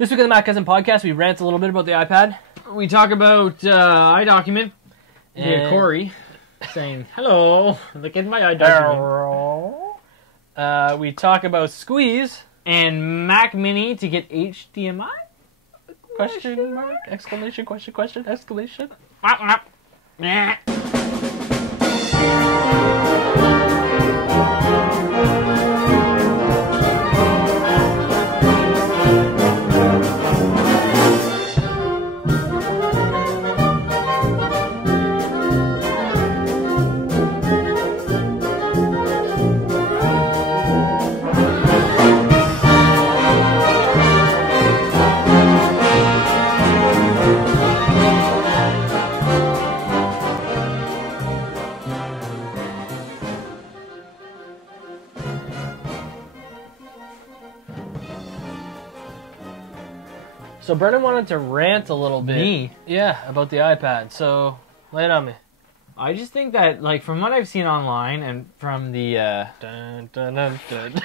This week on the Macgasm podcast, we rant a little bit about the iPad. We talk about iDocument. And Corey saying, hello, look at my iDocument. We talk about Squeeze. And Mac Mini to get HDMI? Question mark? Exclamation, question, exclamation. Nah. So Brennan wanted to rant a little bit. Me? Yeah, about the iPad. So, lay it on me. I just think that, like, from what I've seen online and from the, Dun, dun, dun, dun.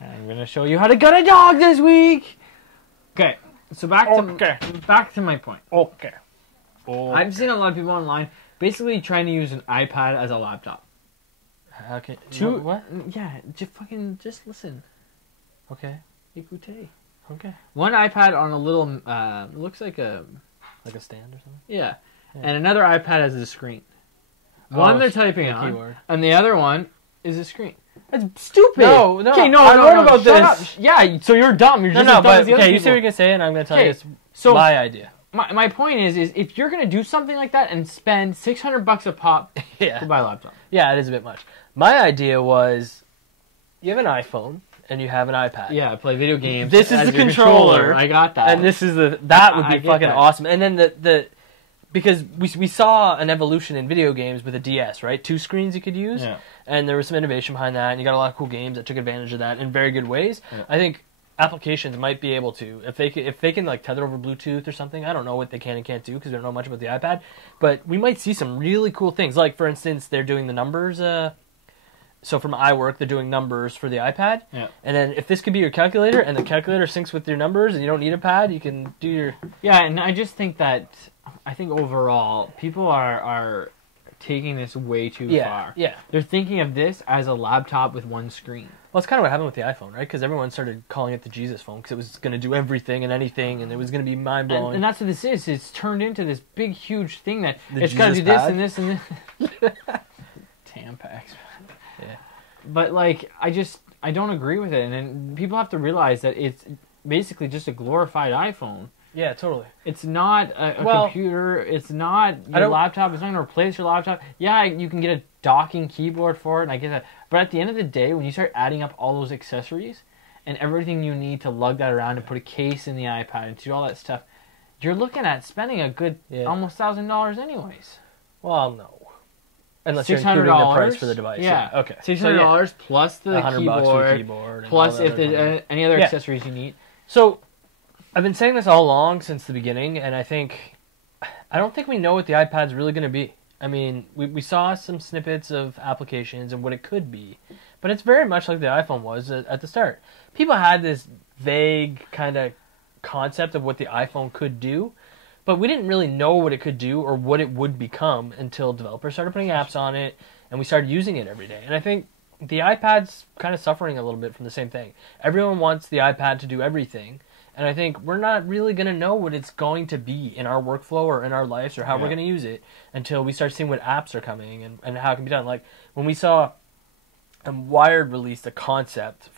I'm gonna show you how to gut a dog this week! Okay, so back to my point. Okay. I've seen a lot of people online basically trying to use an iPad as a laptop. Okay. What? Yeah, just listen. Okay. Écoutez. Okay. One iPad on a little, looks like a stand or something? Yeah. And another iPad has a screen. One they're typing on, keyboard. and the other one is a screen. That's stupid. No. Okay, I wrote about shut this. Up. Yeah, so you're dumb. You're just as dumb as the other okay, you people. say what you're going to say, and I'm going to tell you it's so my idea. My point is if you're going to do something like that and spend $600 a pop to buy a laptop. Yeah, it is a bit much. My idea was you have an iPhone and you have an iPad. Yeah, play video games. This is the controller. I got that. And this is that would be fucking awesome. And then because we saw an evolution in video games with a DS, right? 2 screens you could use. Yeah. And there was some innovation behind that, and you got a lot of cool games that took advantage of that in very good ways. Yeah. I think applications might be able to, if they can like tether over Bluetooth or something. I don't know what they can and can't do because we don't know much about the iPad, but we might see some really cool things. Like for instance, they're doing the numbers. So from iWork, they're doing numbers for the iPad. Yeah. And then if this could be your calculator, and the calculator syncs with your numbers, and you don't need a pad, you can do your... Yeah, and I just think that, overall, people are taking this way too far. Yeah. They're thinking of this as a laptop with one screen. Well, it's kind of what happened with the iPhone, right? Because everyone started calling it the Jesus phone because it was going to do everything and anything, and it was going to be mind-blowing. And that's what this is. It's turned into this big, huge thing that The it's got to do Jesus this pad? and this and this. Tampax. Yeah. But, like, I don't agree with it. And then people have to realize that it's basically just a glorified iPhone. Yeah, totally. It's not a computer. It's not your laptop. It's not going to replace your laptop. Yeah, you can get a docking keyboard for it, and I get that. But at the end of the day, when you start adding up all those accessories and everything you need to lug that around and put a case in the iPad and do all that stuff, you're looking at spending a good almost $1,000 anyways. Well, no. Unless you're including the price for the device. Yeah. Okay. $600 plus the keyboard plus if there's any other accessories you need. So, I've been saying this all along since the beginning, and I don't think we know what the iPad's really going to be. I mean, we saw some snippets of applications and what it could be, but it's very much like the iPhone was at the start. People had this vague kind of concept of what the iPhone could do, but we didn't really know what it could do or what it would become until developers started putting apps on it, and we started using it every day. And I think the iPad's kind of suffering a little bit from the same thing. Everyone wants the iPad to do everything, and I think we're not really going to know what it's going to be in our workflow or in our lives or how we're going to use it until we start seeing what apps are coming and how it can be done. Like when we saw Wired released a concept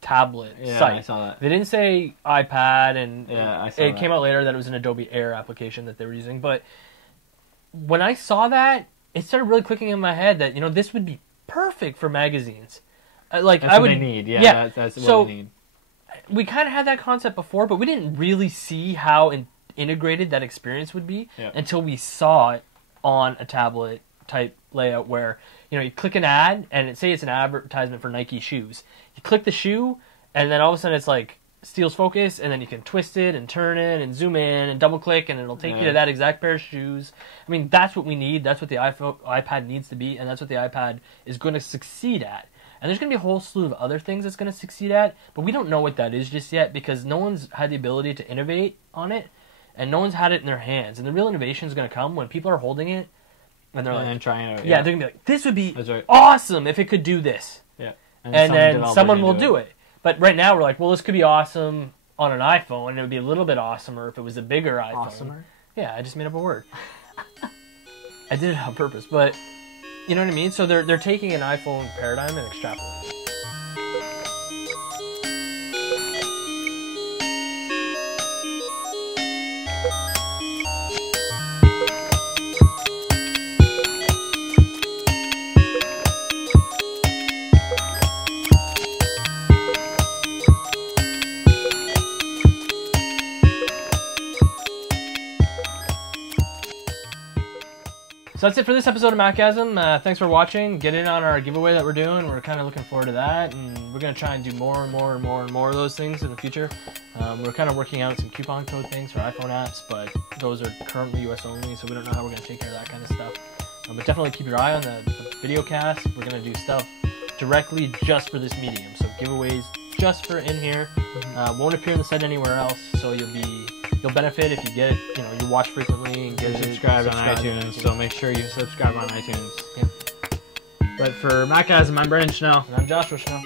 tablet site. I saw that. They didn't say iPad, and I saw it came out later that it was an Adobe Air application that they were using. But when I saw that, it started really clicking in my head that this would be perfect for magazines. That's what they need. Yeah, that's what they need. We kind of had that concept before, but we didn't really see how integrated that experience would be until we saw it on a tablet type layout where you click an ad and say it's an advertisement for Nike shoes. You click the shoe and then all of a sudden it's like steals focus, and then you can twist it and turn it and zoom in and double click, and it'll take you to that exact pair of shoes. I mean, that's what we need. That's what the iPad needs to be, and that's what the iPad is going to succeed at. And there's going to be a whole slew of other things it's going to succeed at, but we don't know what that is just yet because no one's had the ability to innovate on it, and no one's had it in their hands. And the real innovation is going to come when people are holding it, and they're like, trying it. Yeah, they're going to be like, this would be awesome if it could do this. Yeah. And then someone will do it. But right now we're like, well, this could be awesome on an iPhone, and it would be a little bit awesomer if it was a bigger iPhone. Awesomer? Yeah, I just made up a word. I did it on purpose, but you know what I mean? So they're taking an iPhone paradigm and extrapolating it. So that's it for this episode of Macgasm. Thanks for watching. Get in on our giveaway that we're doing. We're kind of looking forward to that, and we're going to try and do more and more and more and more of those things in the future. We're kind of working out some coupon code things for iPhone apps, but those are currently US only, so we don't know how we're going to take care of that kind of stuff. But definitely keep your eye on the video cast. We're going to do stuff directly just for this medium, so giveaways just for in here. Won't appear in the site anywhere else, so you'll benefit if you get it. You know, you watch frequently and get it subscribed on iTunes. So make sure you subscribe on iTunes. Yep. But for Macgasm, I'm Brandon Schnell. And I'm Joshua Schnell.